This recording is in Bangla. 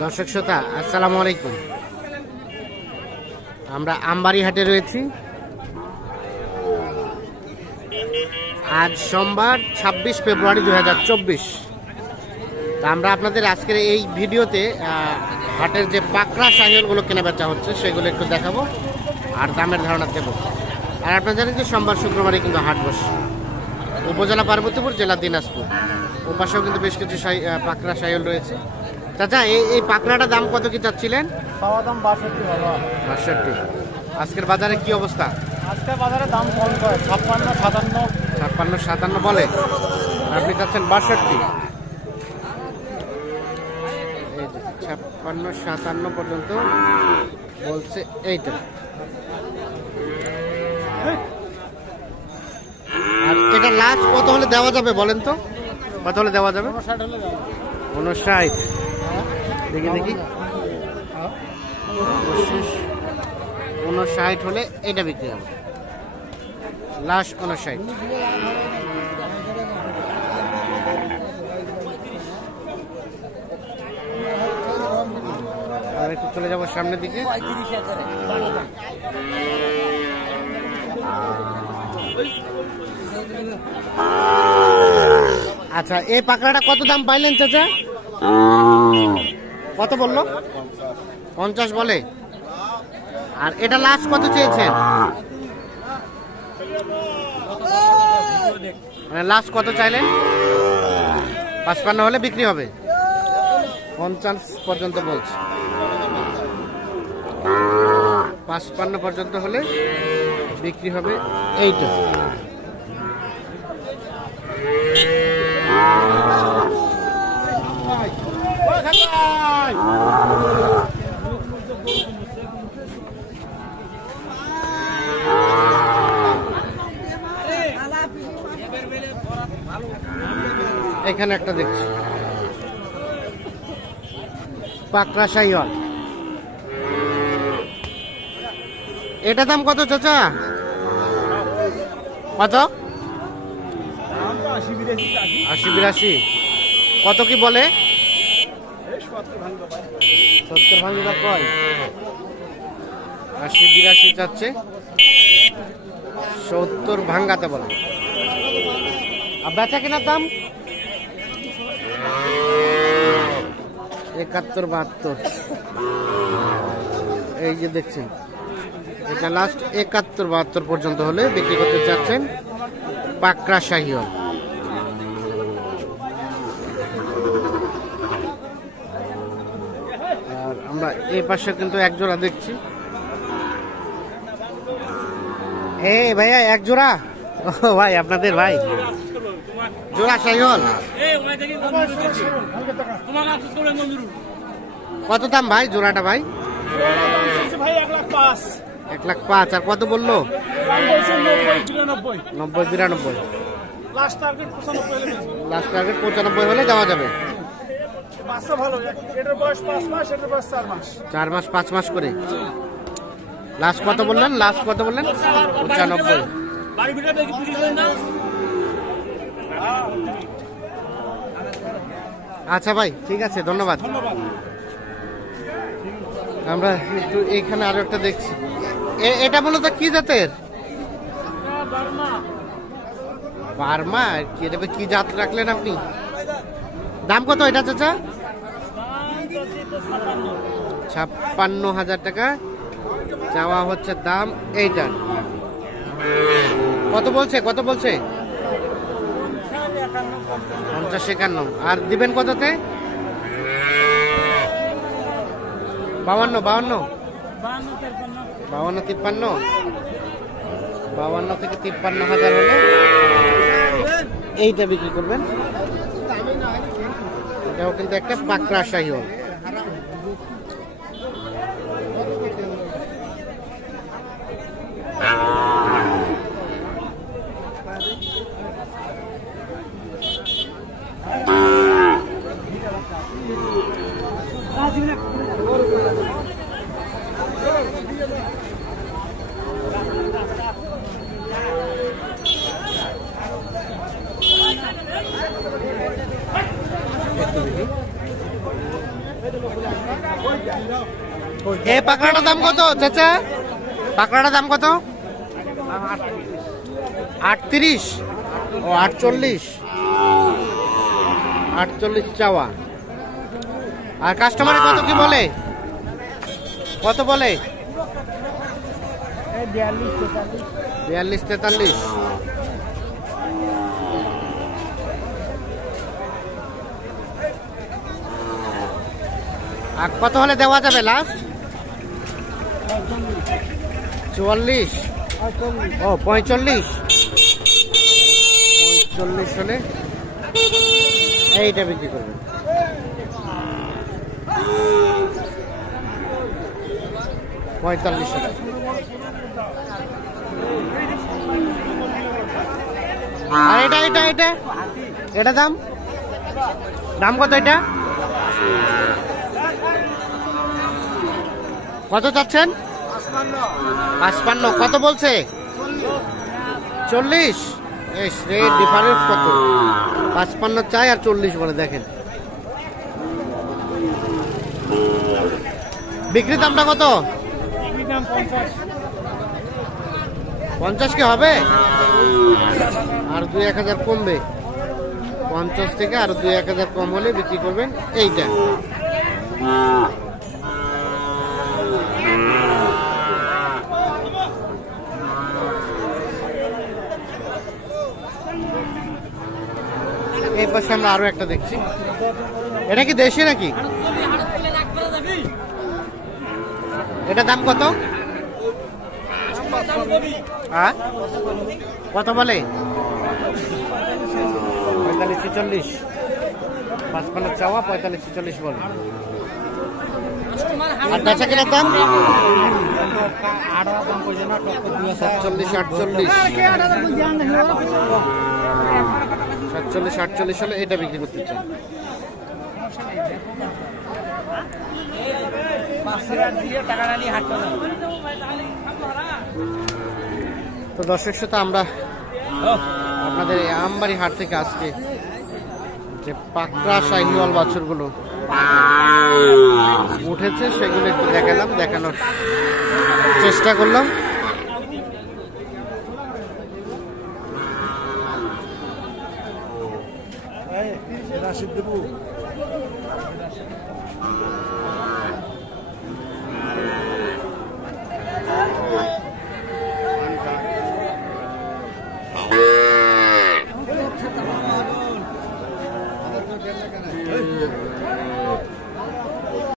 দর্শক শ্রোতা আসসালামু আলাইকুম। আমরা আমবাড়ি হাটে রয়েছি। আজ সোমবার 26 ফেব্রুয়ারি 2024। তা আমরা আপনাদের আজকের এই ভিডিওতে হাটের যে পাকড়া শাহিওয়ালগুলো কেনা বেচা হচ্ছে সেগুলো একটু দেখাবো আর দামের ধারণা দেবো। আর আপনারা জানেন যে সোমবার শুক্রবারে কিন্তু হাট বসে, উপজেলা পার্বতীপুর, জেলা দিনাজপুর। ও পাশেও কিন্তু বেশ কিছু পাকড়া শাহিওয়াল রয়েছে। চাচা এই পাকড়াটার দাম কত কি চাচ্ছিলেন? দাম 62। আজকের বাজারে কি অবস্থা? আজকের বাজারে দাম কম করে 56-57 বলে, আপনি চাচ্ছেন 62। 56-57 পর্যন্ত বলছে এইটা। আর এটা লাস্ট কত হলে দেওয়া যাবে বলেন তো? কত হলে দেওয়া যাবে? 59। দেখি 59 হলে এটা বিক্রি হবে, লাস্ট 59। আর একটু চলে যাবো সামনের দিকে। আচ্ছা, এই পাকড়াটা কত দাম পাইলেন চাচা? কত বললো? 50 বলে। আর এটা লাস্ট কত চেয়েছেন? মানে লাস্ট কত চাইলেন? 55 হলে বিক্রি হবে, 50 পর্যন্ত বলছে। 55 পর্যন্ত হলে বিক্রি হবে এইটা। এখানে একটা দেখছি পাকড়া শাহিওয়াল। এটা দাম কত চাচা? কত? 80-82। কত কি বলে? 70 ভাঙিবা কয়? 80-82 চাচ্ছে, 70 ভাঙ্গাতে বলে। আর বেচা কেনার দাম 71-72। এই যে দেখছেন, এটা লাস্ট 71-72 পর্যন্ত হলে বিক্রি করতে চাচ্ছেন পাকড়া শাহিওয়াল। আর আমরা এই পাশে কিন্তু এক জোড়া দেখছি। এই ভাইয়া এক জোড়া? ও ভাই, আপনাদের ভাই জোড়া শাহিওয়াল। কত দাম ভাই জোড়াটা? ভাই 1,05,000। আর কত বললো? 90-92। লাস্ট টার্গেট 95 হলে দেওয়া যাবে। 4 মাস 5 মাস করে। লাস্ট কত বললেন? 95। আচ্ছা ভাই, ঠিক আছে, ধন্যবাদ। আমরা একটু এইখানে আরো একটা দেখছি। এটা মূলত কি জাতের? বার্মা। কি জাত রাখলেন আপনি? দাম কত এটা চাচা? 56,000 টাকা চাওয়া হচ্ছে দাম এইটার। কত বলছে? 50-51। আর দিবেন কততে? 52-53। 52 থেকে 53,000 হলে এইটা বিক্রি করবেন। এটাও কিন্তু একটা পাকড়া শাহিওয়াল। এই পাকড়াটার দাম কত চাচা? পাকড়াটার দাম কত? 38 ও 48 চাওয়া। আর কাস্টমারে কত কি বলে? কত বলে? 42-43। আর কত হলে দেওয়া যাবে লাস্ট? 44 ও 45 হলে এইটা বিক্রি করবেন। $45। আর এটা দাম কত? এটা কত চাচ্ছেন? 55। কত বলছে? 40। রেট ডিফারেন্স কত? 55 চাই আর 40 বলে। দেখেন বিক্রি দামটা কত? 50 কি হবে? আর 2-1000 কমবে। 50 থেকে আর 2-1000 কম হলে বিক্রি করবেন এইটা। এই পাশে আমরা আরো একটা দেখছি। এটা কি দেশি নাকি? এটা দাম কত? কত বলে? 45-46। 55 চাওয়া, 45-46 বলে। আর বেচা কেনার দাম 47-48 হলে এটা বিক্রি করতে চাই। তো দর্শক শ্রোতা, আমরা আপনাদের এই আমবাড়ি হাট থেকে আজকে যে পাকড়া শাহিওয়াল বাছুরগুলো উঠেছে সেগুলো একটু দেখানোর চেষ্টা করলাম।